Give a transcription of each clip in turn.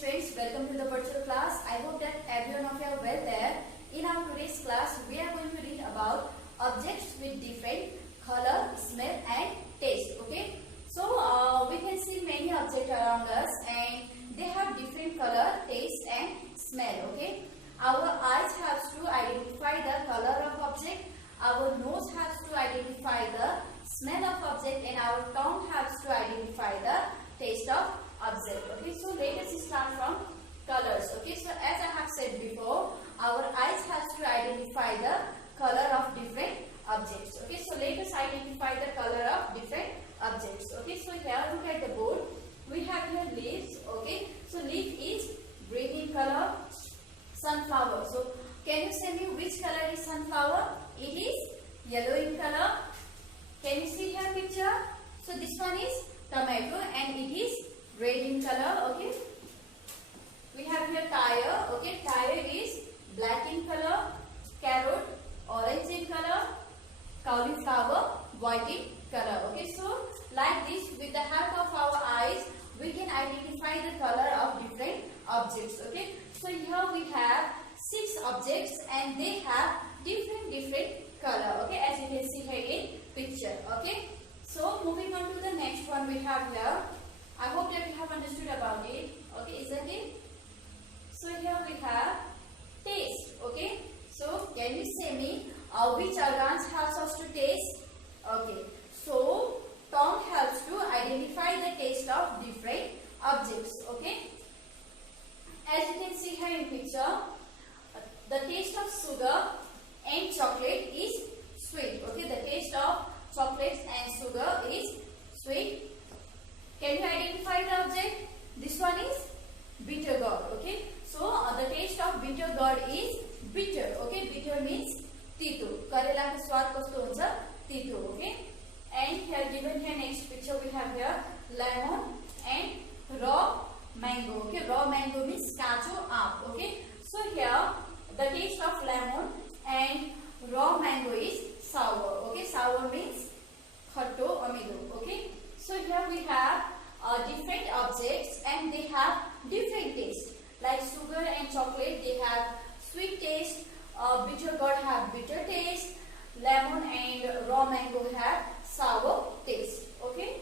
students, welcome to the virtual class. I hope that everyone of you are well there. In our today's class, we are going to read about objects with different color, smell and taste. Okay. So we can see many objects around us and they have different color, taste and smell. Okay. Our eyes have to identify the color of object. Our nose has to identify the smell of object and our tongue has to identify the taste of object. Okay, so let us start from colors. Okay, so as I have said before, our eyes has to identify the color of different objects. Okay, so let us identify the color of different objects. Okay, so here look at the board. We have here leaves. Okay, so leaf is green in color. Sunflower. So can you say me which color is sunflower? It is yellow in color. Can you see here picture? So this one is tomato and it is red in color. Okay. We have here tire. Okay. Tire is black in color. Carrot orange in color. Cauliflower white in color. Okay. So like this, with the help of our eyes, we can identify the color of different objects. Okay. So here we have 6 objects and they have different color. Okay. As you can see here in picture. Okay. So moving on to the next one we have here. I hope that you have understood about it. Okay, isn't it? So here we have taste. Okay. So can you say me which organs helps us to taste? Okay. So tongue helps to identify the taste of different objects. Okay. As you can see here in picture, the taste of sugar and chocolate is sweet. Okay. The taste of chocolates and sugar is sweet. Can you identify the object? This one is bitter gourd. Okay. So the taste of bitter gourd is bitter. Okay. Bitter means तीतो. करेला का स्वाद कस्तो हुन्छ? तीतो. Okay. And here given here next picture we have here lemon and raw mango. Okay. Raw mango means काचो आँप. Okay. So here the taste of lemon and raw mango is sour. Okay. Sour means खट्टो अमिलो. Okay. So here we have different objects and they have different taste. Like sugar and chocolate, they have sweet taste. Bitter gourd have bitter taste. Lemon and raw mango have sour taste. Okay.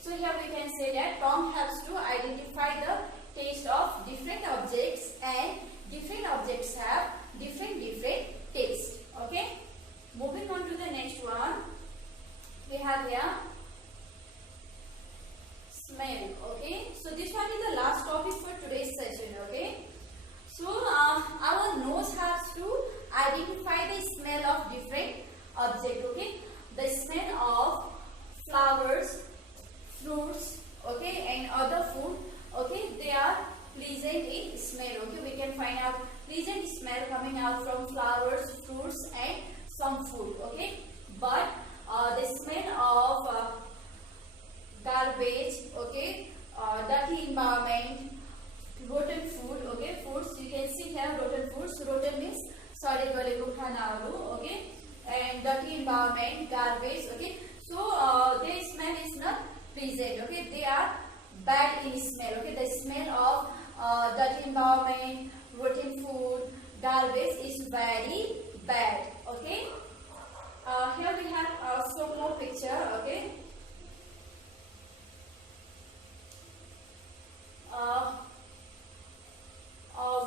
So here we can say that tongue helps to identify the taste of different objects and different objects have different taste. Okay. Moving on to the next one, we have here smell. Okay. So this one is the last topic for today's session. Okay. So our nose has to identify the smell of different object. Okay. The smell of flowers, fruits, okay, and other food. Okay. They are pleasant in smell. Okay. We can find out pleasant smell coming out from flowers, fruits, and some food. Okay. But the smell of garbage, okay, dirty environment, rotten food, okay, foods, you can see here rotten foods. Rotten means सडे गलेको खानाहरू, okay, and dirty environment, garbage, okay. So their smell is not pleasant, okay. They are bad in smell, okay. The smell of dirty environment, rotten food, garbage is very bad, okay. Here we have some more picture, okay.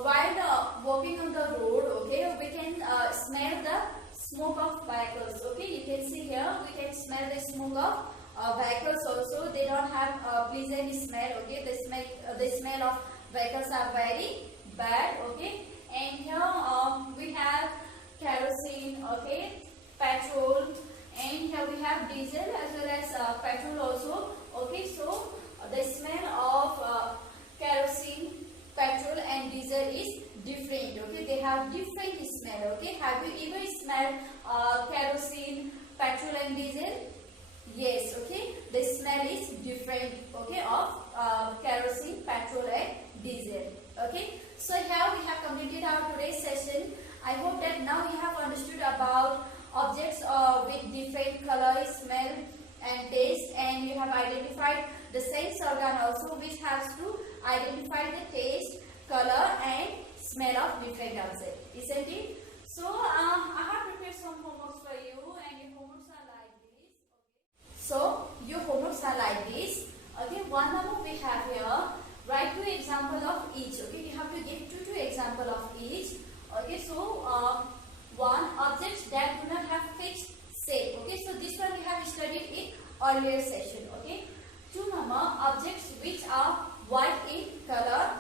While walking on the road, okay, we can smell the smoke of vehicles. Okay, you can see here we can smell the smoke of vehicles also. They don't have pleasant smell. Okay, the smell of vehicles are very bad. Okay, and here we have kerosene. Okay, petrol, and here we have diesel as well as petrol also. Okay, so the smell of kerosene, petrol and diesel is different. Okay, they have different smell. Okay, have you ever smelled kerosene, petrol and diesel? Yes. Okay, the smell is different. Okay, of kerosene, petrol and diesel. Okay, so here we have completed our today's session. I hope that now you have understood about objects with different color, smell and taste, and you have identified the sense organ also which has to identify the taste, color and smell of different objects, isn't it? So I have prepared some homeworks for you, and your homeworks are like this. Okay. So your homeworks are like this. Okay, one number we have here. Write two example of each. Okay, you have to give two example of each. Okay, so one, objects that do not have fixed shape. Okay, so this one we have studied in earlier session. Okay, 2 number, objects which are white in color.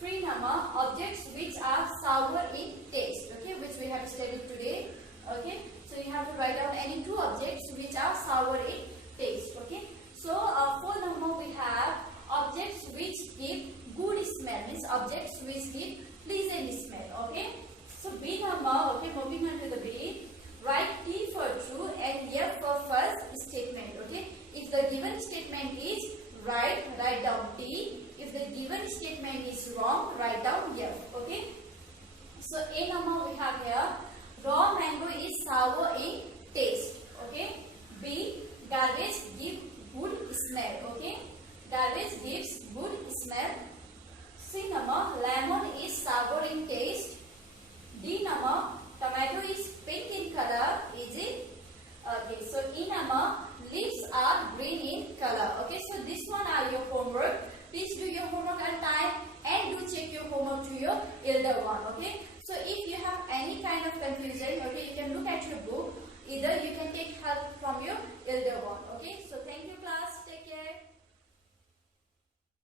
3 number, objects which are sour in taste. Okay, which we have studied today. Okay, so you have to write down any two objects which are sour in taste. Okay, so 4 number we have objects which give good smell, means objects which give pleasant smell. Okay, so B number. Okay, moving on to the B. Write T for true and F for false statement. Okay, if the given statement is right, write down T. If the given statement is wrong, write down F. Okay, so A number we have here. Raw mango is sour in taste. Okay, B, garbage give good smell. Okay, garbage gives good smell. C number, lemon is sour in taste. D number, tomato is pink in color. Is it? Okay, so E number, leaves are green in color. Okay, so this one are your homework. Please do your homework on time and do check your homework to your elder one. Okay,